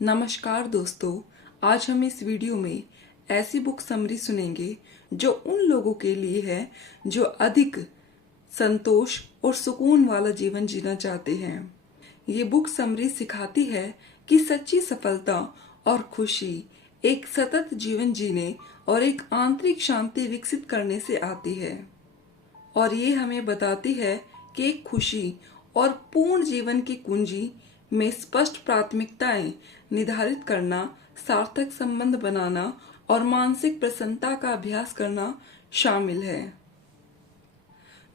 नमस्कार दोस्तों, आज हम इस वीडियो में ऐसी बुक समरी सुनेंगे जो उन लोगों के लिए है जो अधिक संतोष और सुकून वाला जीवन जीना चाहते हैं। ये बुक समरी सिखाती है कि सच्ची सफलता और खुशी एक सतत जीवन जीने और एक आंतरिक शांति विकसित करने से आती है। और ये हमें बताती है कि एक खुशी और पूर्ण जीवन की कुंजी में स्पष्ट प्राथमिकताएं निर्धारित करना, सार्थक संबंध बनाना और मानसिक प्रसन्नता का अभ्यास करना शामिल है।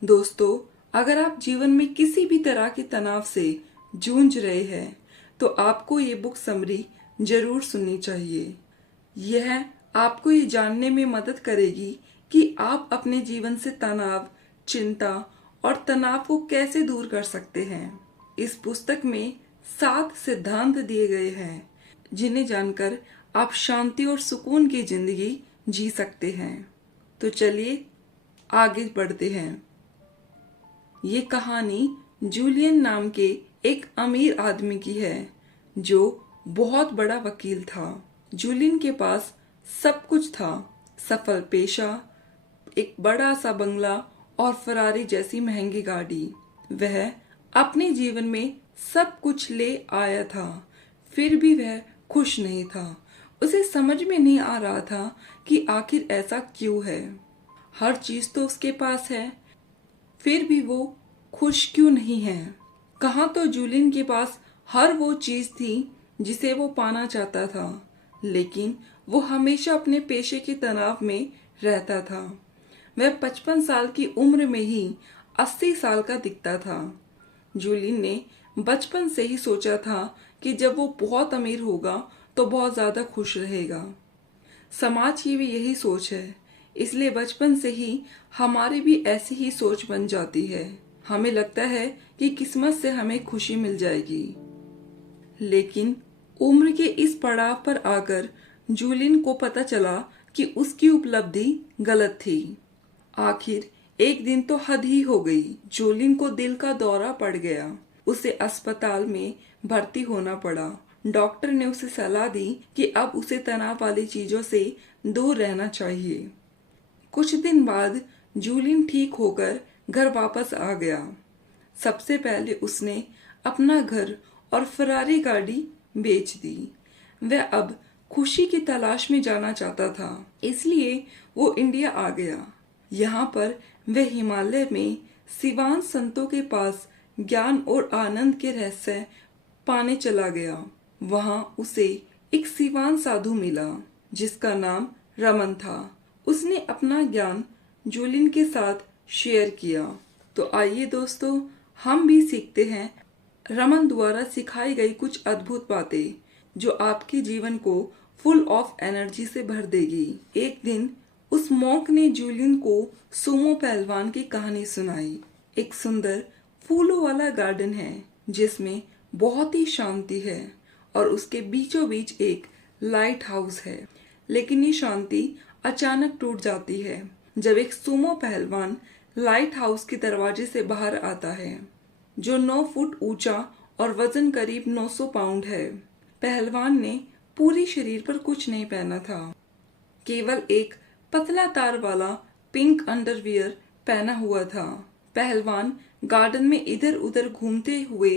दोस्तों, अगर आप जीवन में किसी भी तरह के तनाव से जूझ रहे हैं तो आपको ये बुक समरी जरूर सुननी चाहिए। यह आपको ये जानने में मदद करेगी कि आप अपने जीवन से तनाव, चिंता और तनाव को कैसे दूर कर सकते हैं। इस पुस्तक में 7 सिद्धांत दिए गए हैं जिन्हें जानकर आप शांति और सुकून की जिंदगी जी सकते हैं। तो चलिए आगे बढ़ते हैं। ये कहानी जूलियन नाम के एक अमीर आदमी की है जो बहुत बड़ा वकील था। जूलियन के पास सब कुछ था, सफल पेशा, एक बड़ा सा बंगला और फरारी जैसी महंगी गाड़ी। वह अपने जीवन में सब कुछ ले आया था, फिर भी वह खुश नहीं था। उसे समझ में नहीं आ रहा था कि आखिर ऐसा क्यों है। हर चीज तो उसके पास है, फिर भी वो खुश क्यों नहीं है। कहाँ तो जूलियन के पास हर वो चीज थी जिसे वो पाना चाहता था, लेकिन वो हमेशा अपने पेशे के तनाव में रहता था। वह 55 साल की उम्र में ही 80 साल का दिखता था। जूलियन ने बचपन से ही सोचा था कि जब वो बहुत अमीर होगा तो बहुत ज्यादा खुश रहेगा। समाज की भी यही सोच है, इसलिए बचपन से ही हमारी भी ऐसी ही सोच बन जाती है। हमें लगता है कि किस्मत से हमें खुशी मिल जाएगी। लेकिन उम्र के इस पड़ाव पर आकर जूलियन को पता चला कि उसकी उपलब्धि गलत थी। आखिर एक दिन तो हद ही हो गई। जूलियन को दिल का दौरा पड़ गया। उसे अस्पताल में भर्ती होना पड़ा। डॉक्टर ने उसे सलाह दी कि अब उसे तनाव वाली चीजों से दूर रहना चाहिए। कुछ दिन बाद जूलियन ठीक होकर घर वापस आ गया। सबसे पहले उसने अपना घर और फरारी गाड़ी बेच दी। वह अब खुशी की तलाश में जाना चाहता था, इसलिए वो इंडिया आ गया। यहाँ पर वह हिमालय में सिवान संतों के पास ज्ञान और आनंद के रहस्य पाने चला गया। वहाँ उसे एक सिवान साधु मिला जिसका नाम रमन था। उसने अपना ज्ञान जूलियन के साथ शेयर किया। तो आइए दोस्तों, हम भी सीखते हैं रमन द्वारा सिखाई गई कुछ अद्भुत बातें जो आपके जीवन को फुल ऑफ एनर्जी से भर देगी। एक दिन उस मॉन्क ने जूलियन को सुमो पहलवान की कहानी सुनाई। एक सुंदर फूलों वाला गार्डन है जिसमें बहुत ही शांति है और उसके बीचों बीच एक लाइट हाउस है। लेकिन ये शांति अचानक टूट जाती है जब एक सुमो पहलवान लाइट हाउस के दरवाजे से बाहर आता है, जो 9 फुट ऊंचा और वजन करीब 900 पाउंड है। पहलवान ने पूरी शरीर पर कुछ नहीं पहना था, केवल एक पतला तार वाला पिंक अंडरवियर पहना हुआ था। पहलवान गार्डन में इधर उधर घूमते हुए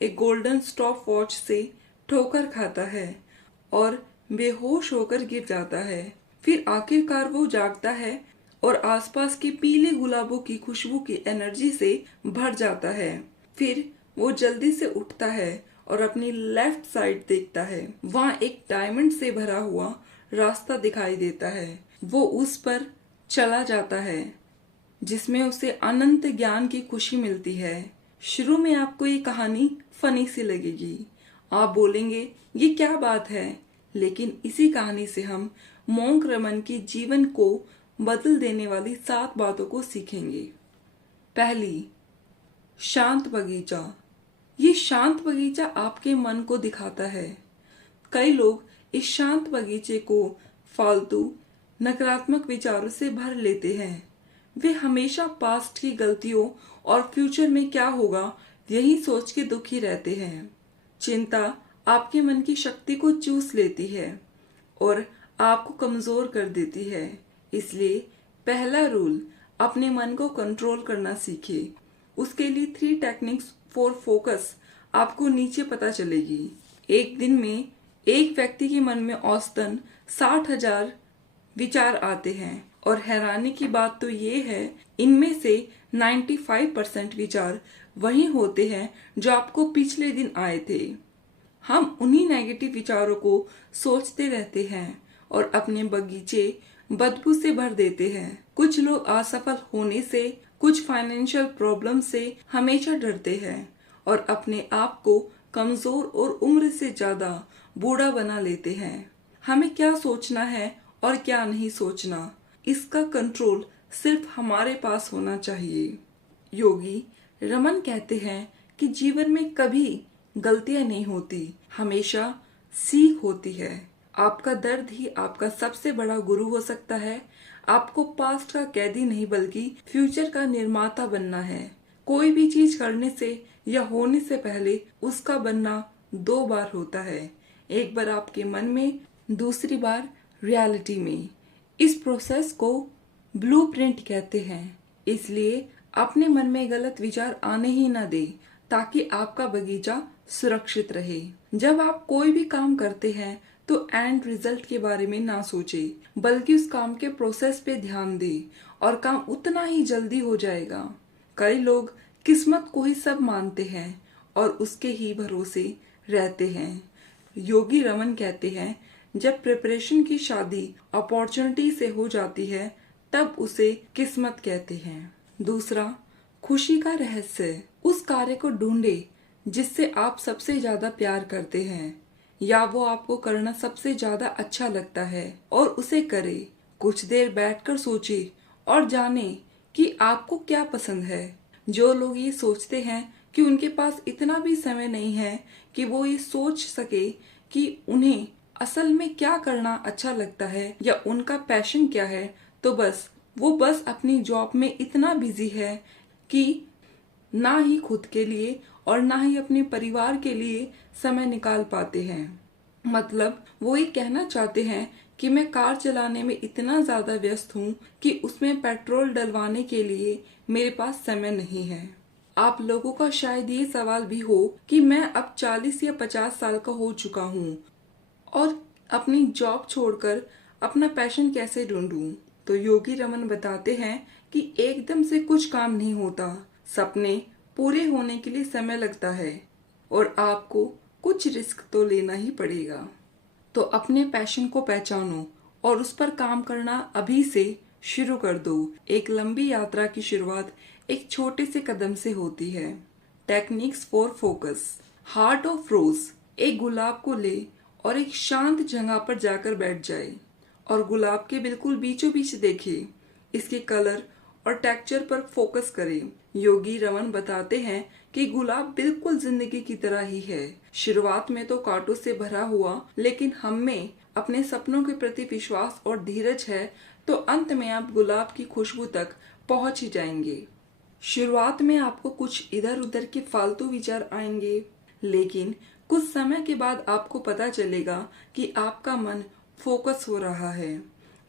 एक गोल्डन स्टॉप वॉच से ठोकर खाता है और बेहोश होकर गिर जाता है। फिर आखिरकार वो जागता है और आसपास के पीले गुलाबों की खुशबू की एनर्जी से भर जाता है। फिर वो जल्दी से उठता है और अपनी लेफ्ट साइड देखता है। वहाँ एक डायमंड से भरा हुआ रास्ता दिखाई देता है। वो उस पर चला जाता है जिसमें उसे अनंत ज्ञान की खुशी मिलती है। शुरू में आपको ये कहानी फनी सी लगेगी, आप बोलेंगे ये क्या बात है, लेकिन इसी कहानी से हम मॉन्क रमन की जीवन को बदल देने वाली 7 बातों को सीखेंगे। पहली, शांत बगीचा। ये शांत बगीचा आपके मन को दिखाता है। कई लोग इस शांत बगीचे को फालतू नकारात्मक विचारों से भर लेते हैं। वे हमेशा पास्ट की गलतियों और फ्यूचर में क्या होगा यही सोच के दुखी रहते हैं। चिंता आपके मन की शक्ति को चूस लेती है और आपको कमजोर कर देती है। इसलिए पहला रूल, अपने मन को कंट्रोल करना सीखिए। उसके लिए 3 टेक्निक्स फॉर फोकस आपको नीचे पता चलेगी। एक दिन में एक व्यक्ति के मन में औसतन 60,000 विचार आते हैं और हैरानी की बात तो ये है, इनमें से 95% विचार वही होते हैं जो आपको पिछले दिन आए थे। हम उन्हीं नेगेटिव विचारों को सोचते रहते हैं और अपने बगीचे बदबू से भर देते हैं। कुछ लोग असफल होने से, कुछ फाइनेंशियल प्रॉब्लम से हमेशा डरते हैं और अपने आप को कमजोर और उम्र से ज्यादा बूढ़ा बना लेते हैं। हमें क्या सोचना है और क्या नहीं सोचना, इसका कंट्रोल सिर्फ हमारे पास होना चाहिए। योगी रमन कहते हैं कि जीवन में कभी गलतियां नहीं होती, हमेशा सीख होती है। आपका दर्द ही आपका सबसे बड़ा गुरु हो सकता है। आपको पास्ट का कैदी नहीं बल्कि फ्यूचर का निर्माता बनना है। कोई भी चीज करने से या होने से पहले उसका बनना 2 बार होता है, एक बार आपके मन में, दूसरी बार रियलिटी में। इस प्रोसेस को ब्लूप्रिंट कहते हैं। इसलिए अपने मन में गलत विचार आने ही ना दे ताकि आपका बगीचा सुरक्षित रहे। जब आप कोई भी काम करते हैं तो एंड रिजल्ट के बारे में ना सोचे, बल्कि उस काम के प्रोसेस पे ध्यान दे और काम उतना ही जल्दी हो जाएगा। कई लोग किस्मत को ही सब मानते हैं और उसके ही भरोसे रहते हैं। योगी रमन कहते हैं, जब प्रिपरेशन की शादी अपॉर्चुनिटी से हो जाती है तब उसे किस्मत कहते हैं। दूसरा, खुशी का रहस्य, उस कार्य को ढूंढे जिससे आप सबसे ज्यादा प्यार करते हैं या वो आपको करना सबसे ज्यादा अच्छा लगता है और उसे करे। कुछ देर बैठकर सोचे और जाने कि आपको क्या पसंद है। जो लोग ये सोचते हैं कि उनके पास इतना भी समय नहीं है कि वो ये सोच सके कि उन्हें असल में क्या करना अच्छा लगता है या उनका पैशन क्या है, तो वो बस अपनी जॉब में इतना बिजी है कि ना ही खुद के लिए और ना ही अपने परिवार के लिए समय निकाल पाते हैं। मतलब वो ये कहना चाहते हैं कि मैं कार चलाने में इतना ज्यादा व्यस्त हूँ कि उसमें पेट्रोल डलवाने के लिए मेरे पास समय नहीं है। आप लोगों का शायद ये सवाल भी हो कि मैं अब 40 या 50 साल का हो चुका हूँ और अपनी जॉब छोड़कर अपना पैशन कैसे ढूंढूं? तो योगी रमन बताते हैं कि एकदम से कुछ काम नहीं होता। सपने पूरे होने के लिए समय लगता है और आपको कुछ रिस्क तो लेना ही पड़ेगा। तो अपने पैशन को पहचानो और उस पर काम करना अभी से शुरू कर दो। एक लंबी यात्रा की शुरुआत एक छोटे से कदम से होती है। Techniques for focus, heart of रोज, एक गुलाब को ले और एक शांत जगह पर जाकर बैठ जाए और गुलाब के बिल्कुल बीचों बीच देखे, इसके कलर और टेक्सचर पर फोकस करें। योगी रमन बताते हैं कि गुलाब बिल्कुल जिंदगी की तरह ही है। शुरुआत में तो कांटों से भरा हुआ, लेकिन हम में अपने सपनों के प्रति विश्वास और धीरज है तो अंत में आप गुलाब की खुशबू तक पहुंच ही जाएंगे। शुरुआत में आपको कुछ इधर उधर के फालतू विचार आएंगे, लेकिन कुछ समय के बाद आपको पता चलेगा कि आपका मन फोकस हो रहा है।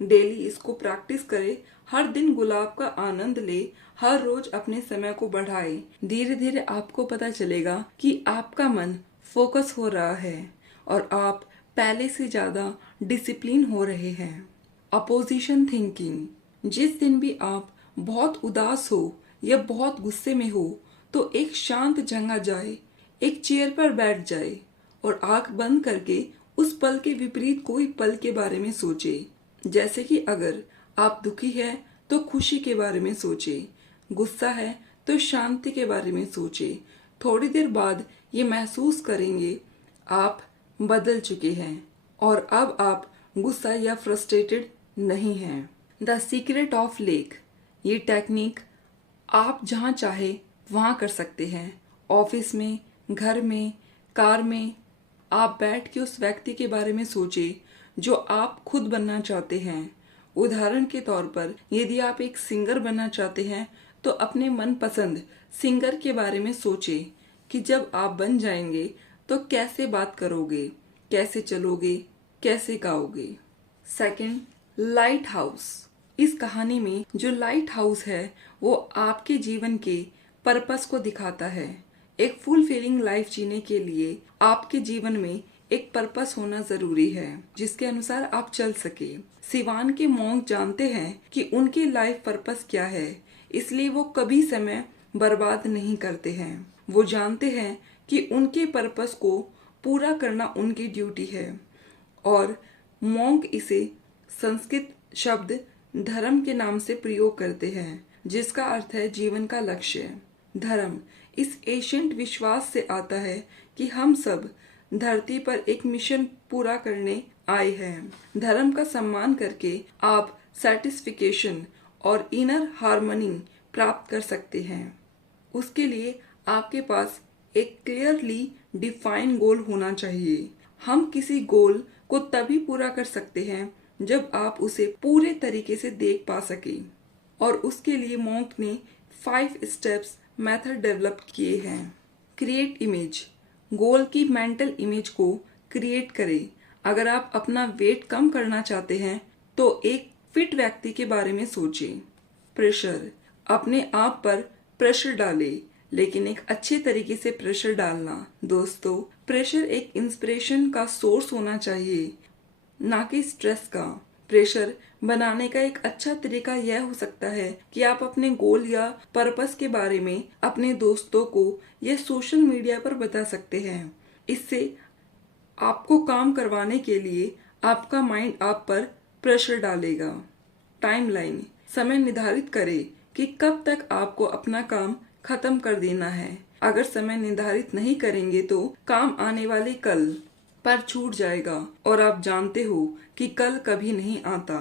डेली इसको प्रैक्टिस करें, हर दिन गुलाब का आनंद ले, हर रोज अपने समय को बढ़ाए। धीरे धीरे आपको पता चलेगा कि आपका मन फोकस हो रहा है और आप पहले से ज्यादा डिसिप्लिन हो रहे हैं। अपोजिशन थिंकिंग, जिस दिन भी आप बहुत उदास हो या बहुत गुस्से में हो तो एक शांत जगह जाए, एक चेयर पर बैठ जाए और आंख बंद करके उस पल के विपरीत कोई पल के बारे में सोचे। जैसे कि अगर आप दुखी है तो खुशी के बारे में सोचे, गुस्सा है तो शांति के बारे में सोचे। थोड़ी देर बाद ये महसूस करेंगे आप बदल चुके हैं और अब आप गुस्सा या फ्रस्ट्रेटेड नहीं हैं। द सीक्रेट ऑफ लेक, ये टेक्निक आप जहाँ चाहे वहाँ कर सकते हैं। ऑफिस में, घर में, कार में आप बैठ के उस व्यक्ति के बारे में सोचे जो आप खुद बनना चाहते हैं। उदाहरण के तौर पर यदि आप एक सिंगर बनना चाहते हैं तो अपने मनपसंद सिंगर के बारे में सोचे कि जब आप बन जाएंगे तो कैसे बात करोगे, कैसे चलोगे, कैसे गाओगे। Second, light house. इस कहानी में जो लाइट हाउस है वो आपके जीवन के पर्पस को दिखाता है। एक फुलफिलिंग लाइफ जीने के लिए आपके जीवन में एक पर्पस होना जरूरी है जिसके अनुसार आप चल सके। सिवान के मॉन्क जानते हैं कि उनके लाइफ पर्पस क्या है, इसलिए वो कभी समय बर्बाद नहीं करते हैं। वो जानते हैं कि उनके पर्पस को पूरा करना उनकी ड्यूटी है। और मॉन्क इसे संस्कृत शब्द धर्म के नाम से प्रयोग करते हैं, जिसका अर्थ है जीवन का लक्ष्य। धर्म इस एशियंट विश्वास से आता है कि हम सब धरती पर एक मिशन पूरा करने आए हैं। धर्म का सम्मान करके आप सैटिस्फिकेशन और इनर हार्मनी प्राप्त कर सकते हैं। उसके लिए आपके पास एक क्लियरली डिफाइंड गोल होना चाहिए। हम किसी गोल को तभी पूरा कर सकते हैं जब आप उसे पूरे तरीके से देख पा सके। और उसके लिए मॉन्क ने 5 स्टेप्स मेथड डेवलप किए हैं। Create image. गोल की मेंटल इमेज को क्रिएट करें। अगर आप अपना वेट कम करना चाहते हैं तो एक फिट व्यक्ति के बारे में सोचें। प्रेशर। अपने आप पर प्रेशर डालें, लेकिन एक अच्छे तरीके से प्रेशर डालना। दोस्तों, प्रेशर एक इंस्पिरेशन का सोर्स होना चाहिए, ना कि स्ट्रेस का। प्रेशर बनाने का एक अच्छा तरीका यह हो सकता है कि आप अपने गोल या पर्पस के बारे में अपने दोस्तों को या सोशल मीडिया पर बता सकते हैं। इससे आपको काम करवाने के लिए आपका माइंड आप पर प्रेशर डालेगा। टाइमलाइन। समय निर्धारित करें कि कब तक आपको अपना काम खत्म कर देना है। अगर समय निर्धारित नहीं करेंगे तो काम आने वाले कल पर छूट जाएगा और आप जानते हो कि कल कभी नहीं आता।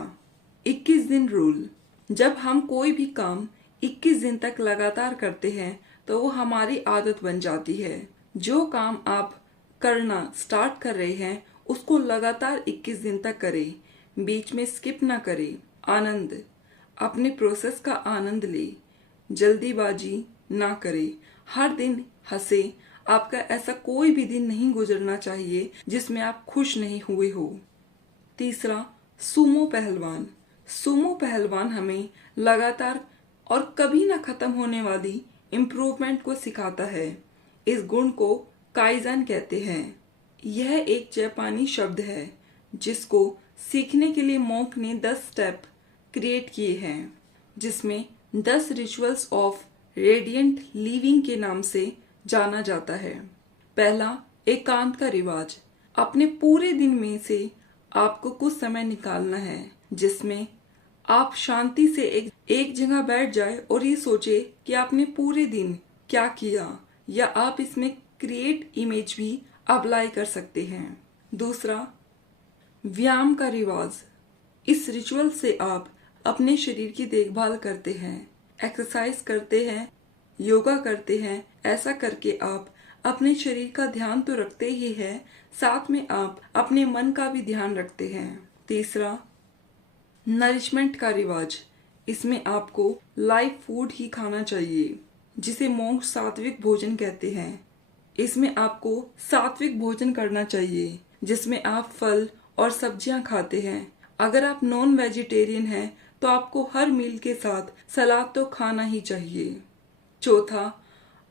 21 दिन रूल। जब हम कोई भी काम 21 दिन तक लगातार करते हैं तो वो हमारी आदत बन जाती है। जो काम आप करना स्टार्ट कर रहे हैं उसको लगातार 21 दिन तक करें, बीच में स्किप ना करें। आनंद। अपने प्रोसेस का आनंद ले, जल्दीबाजी ना करें। हर दिन हंसे। आपका ऐसा कोई भी दिन नहीं गुजरना चाहिए जिसमें आप खुश नहीं हुए हो। तीसरा, सुमो पहलवान। सुमो पहलवान हमें लगातार और कभी ना खत्म होने वाली इम्प्रूवमेंट को सिखाता है। इस गुण को काइजन कहते हैं। यह एक जापानी शब्द है जिसको सीखने के लिए मॉन्क ने 10 स्टेप क्रिएट किए हैं, जिसमें 10 रिचुअल्स ऑफ रेडिएंट लिविंग के नाम से जाना जाता है। पहला, एकांत का रिवाज। अपने पूरे दिन में से आपको कुछ समय निकालना है जिसमें आप शांति से एक जगह बैठ जाए और ये सोचे कि आपने पूरे दिन क्या किया, या आप इसमें क्रिएट इमेज भी अप्लाई कर सकते हैं। दूसरा, व्यायाम का रिवाज। इस रिचुअल से आप अपने शरीर की देखभाल करते हैं, एक्सरसाइज करते हैं, योगा करते हैं। ऐसा करके आप अपने शरीर का ध्यान तो रखते ही हैं, साथ में आप अपने मन का भी ध्यान रखते हैं। तीसरा, नरिशमेंट का रिवाज। इसमें आपको लाइव फूड ही खाना चाहिए, जिसे मॉन्क सात्विक भोजन कहते हैं। इसमें आपको सात्विक भोजन करना चाहिए जिसमें आप फल और सब्जियां खाते हैं। अगर आप नॉन वेजिटेरियन हैं तो आपको हर मील के साथ सलाद तो खाना ही चाहिए। चौथा,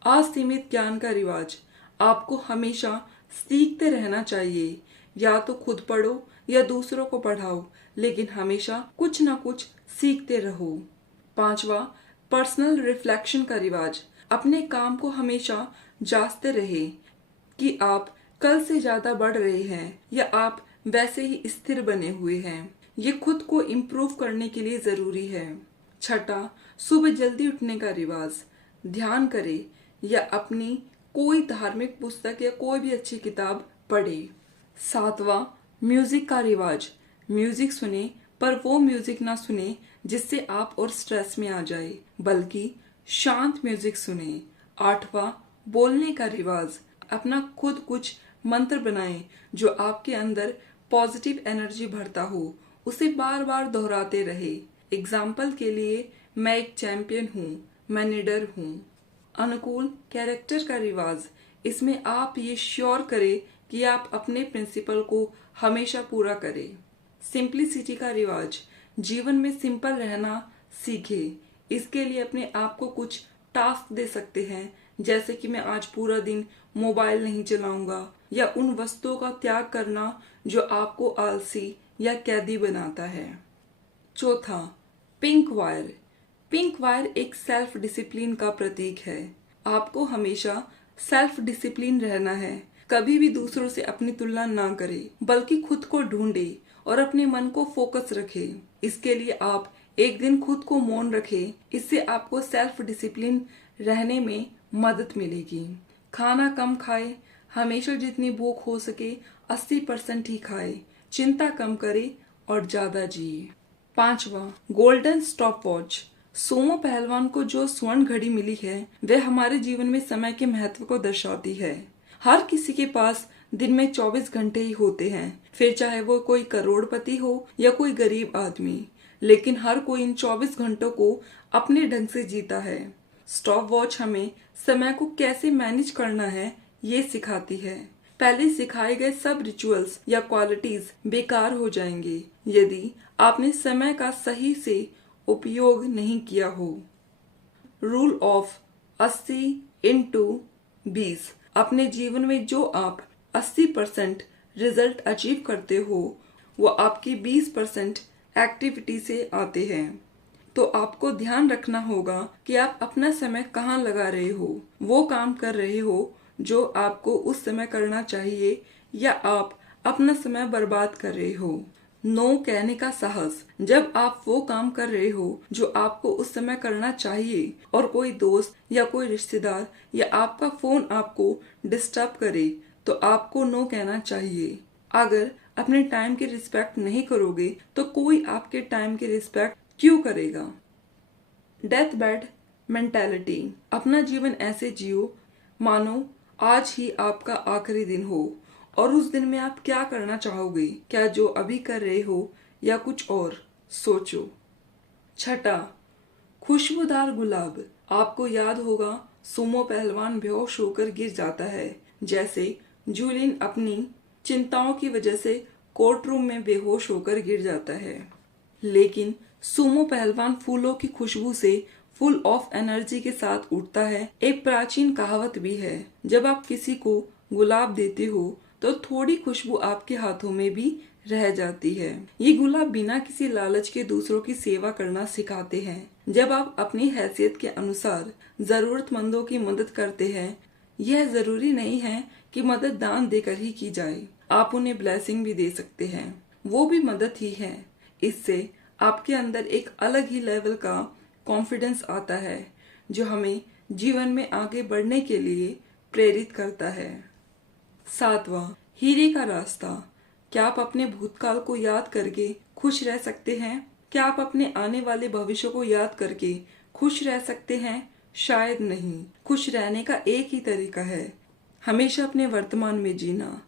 असीमित ज्ञान का रिवाज। आपको हमेशा सीखते रहना चाहिए, या तो खुद पढ़ो या दूसरों को पढ़ाओ, लेकिन हमेशा कुछ ना कुछ सीखते रहो। पांचवा, पर्सनल रिफ्लेक्शन का रिवाज। अपने काम को हमेशा जांचते रहे कि आप कल से ज्यादा बढ़ रहे हैं या आप वैसे ही स्थिर बने हुए हैं। ये खुद को इम्प्रूव करने के लिए जरूरी है। छठा, सुबह जल्दी उठने का रिवाज। ध्यान करें या अपनी कोई धार्मिक पुस्तक या कोई भी अच्छी किताब पढ़े। सातवां, म्यूजिक का रिवाज। म्यूजिक सुने, पर वो म्यूजिक ना सुने जिससे आप और स्ट्रेस में आ जाए, बल्कि शांत म्यूजिक सुने। आठवां, बोलने का रिवाज। अपना खुद कुछ मंत्र बनाएं जो आपके अंदर पॉजिटिव एनर्जी भरता हो, उसे बार बार दोहराते रहे। एग्जाम्पल के लिए, मैं एक चैंपियन हूँ, मैं निडर हूँ। अनुकूल कैरेक्टर का रिवाज। इसमें आप ये श्योर करें कि आप अपने प्रिंसिपल को हमेशा पूरा करें। सिंपलिसिटी का रिवाज, जीवन में सिंपल रहना सीखें। इसके लिए अपने आप को कुछ टास्क दे सकते हैं, जैसे कि मैं आज पूरा दिन मोबाइल नहीं चलाऊंगा, या उन वस्तुओं का त्याग करना जो आपको आलसी या कैदी बनाता है। चौथा, पिंक वायर। पिंक वायर एक सेल्फ डिसिप्लिन का प्रतीक है। आपको हमेशा सेल्फ डिसिप्लिन रहना है। कभी भी दूसरों से अपनी तुलना ना करें, बल्कि खुद को ढूंढे और अपने मन को फोकस रखें। इसके लिए आप एक दिन खुद को मौन रखें। इससे आपको सेल्फ डिसिप्लिन रहने में मदद मिलेगी। खाना कम खाए, हमेशा जितनी भूख हो सके 80% ही खाए। चिंता कम करे और ज्यादा जिए। पांचवा, गोल्डन स्टॉप वॉच। सोमो पहलवान को जो स्वर्ण घड़ी मिली है वह हमारे जीवन में समय के महत्व को दर्शाती है। हर किसी के पास दिन में 24 घंटे ही होते हैं, फिर चाहे वो कोई करोड़पति हो या कोई गरीब आदमी, लेकिन हर कोई इन 24 घंटों को अपने ढंग से जीता है। स्टॉप वॉच हमें समय को कैसे मैनेज करना है ये सिखाती है। पहले सिखाए गए सब रिचुअल्स या क्वालिटीज बेकार हो जाएंगे यदि आपने समय का सही से उपयोग नहीं किया हो। Rule of 80x20। अपने जीवन में जो आप 80% रिजल्ट अचीव करते हो वो आपकी 20% एक्टिविटी से आते हैं। तो आपको ध्यान रखना होगा कि आप अपना समय कहाँ लगा रहे हो। वो काम कर रहे हो जो आपको उस समय करना चाहिए, या आप अपना समय बर्बाद कर रहे हो। नो कहने का साहस। जब आप वो काम कर रहे हो जो आपको उस समय करना चाहिए और कोई दोस्त या कोई रिश्तेदार या आपका फोन आपको डिस्टर्ब करे, तो आपको नो कहना चाहिए। अगर अपने टाइम की रिस्पेक्ट नहीं करोगे तो कोई आपके टाइम की रिस्पेक्ट क्यों करेगा। Death bed mentality. अपना जीवन ऐसे जियो मानो आज ही आपका आखिरी दिन हो, और उस दिन में आप क्या करना चाहोगे, क्या जो अभी कर रहे हो या कुछ और, सोचो। छठा, खुशबूदार गुलाब। आपको याद होगा सुमो पहलवान बेहोश होकर गिर जाता है, जैसे जूलियन अपनी चिंताओं की वजह से कोर्ट रूम में बेहोश होकर गिर जाता है। लेकिन सुमो पहलवान फूलों की खुशबू से फुल ऑफ एनर्जी के साथ उठता है। एक प्राचीन कहावत भी है, जब आप किसी को गुलाब देते हो तो थोड़ी खुशबू आपके हाथों में भी रह जाती है। ये गुलाब बिना किसी लालच के दूसरों की सेवा करना सिखाते हैं। जब आप अपनी हैसियत के अनुसार जरूरतमंदों की मदद करते हैं, यह जरूरी नहीं है कि मदद दान देकर ही की जाए। आप उन्हें ब्लेसिंग भी दे सकते हैं, वो भी मदद ही है। इससे आपके अंदर एक अलग ही लेवल का कॉन्फिडेंस आता है, जो हमें जीवन में आगे बढ़ने के लिए प्रेरित करता है। सातवां, हीरे का रास्ता। क्या आप अपने भूतकाल को याद करके खुश रह सकते हैं? क्या आप अपने आने वाले भविष्य को याद करके खुश रह सकते हैं? शायद नहीं। खुश रहने का एक ही तरीका है, हमेशा अपने वर्तमान में जीना।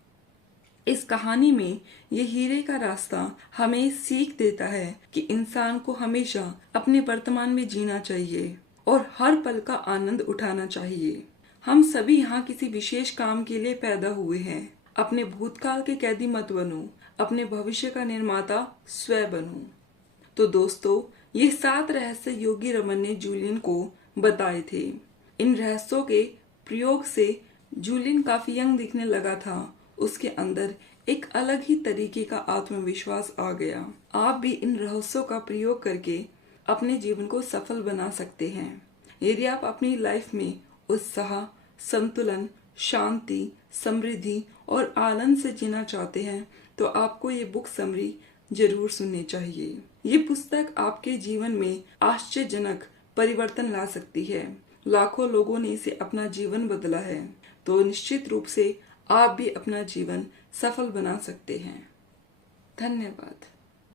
इस कहानी में ये हीरे का रास्ता हमें सीख देता है कि इंसान को हमेशा अपने वर्तमान में जीना चाहिए और हर पल का आनंद उठाना चाहिए। हम सभी यहाँ किसी विशेष काम के लिए पैदा हुए हैं। अपने भूतकाल के कैदी मत बनो, अपने भविष्य का निर्माता स्वयं बनो। तो दोस्तों, ये 7 रहस्य योगी रमन ने जूलियन को बताए थे। इन रहस्यों के प्रयोग से जूलियन काफी यंग दिखने लगा था। उसके अंदर एक अलग ही तरीके का आत्मविश्वास आ गया। आप भी इन रहस्यों का प्रयोग करके अपने जीवन को सफल बना सकते हैं। यदि आप अपनी लाइफ में उत्साह, संतुलन, शांति, समृद्धि और आनंद से जीना चाहते हैं, तो आपको ये बुक समरी जरूर सुननी चाहिए। ये पुस्तक आपके जीवन में आश्चर्यजनक परिवर्तन ला सकती है। लाखों लोगों ने इसे अपना जीवन बदला है, तो निश्चित रूप से आप भी अपना जीवन सफल बना सकते हैं। धन्यवाद।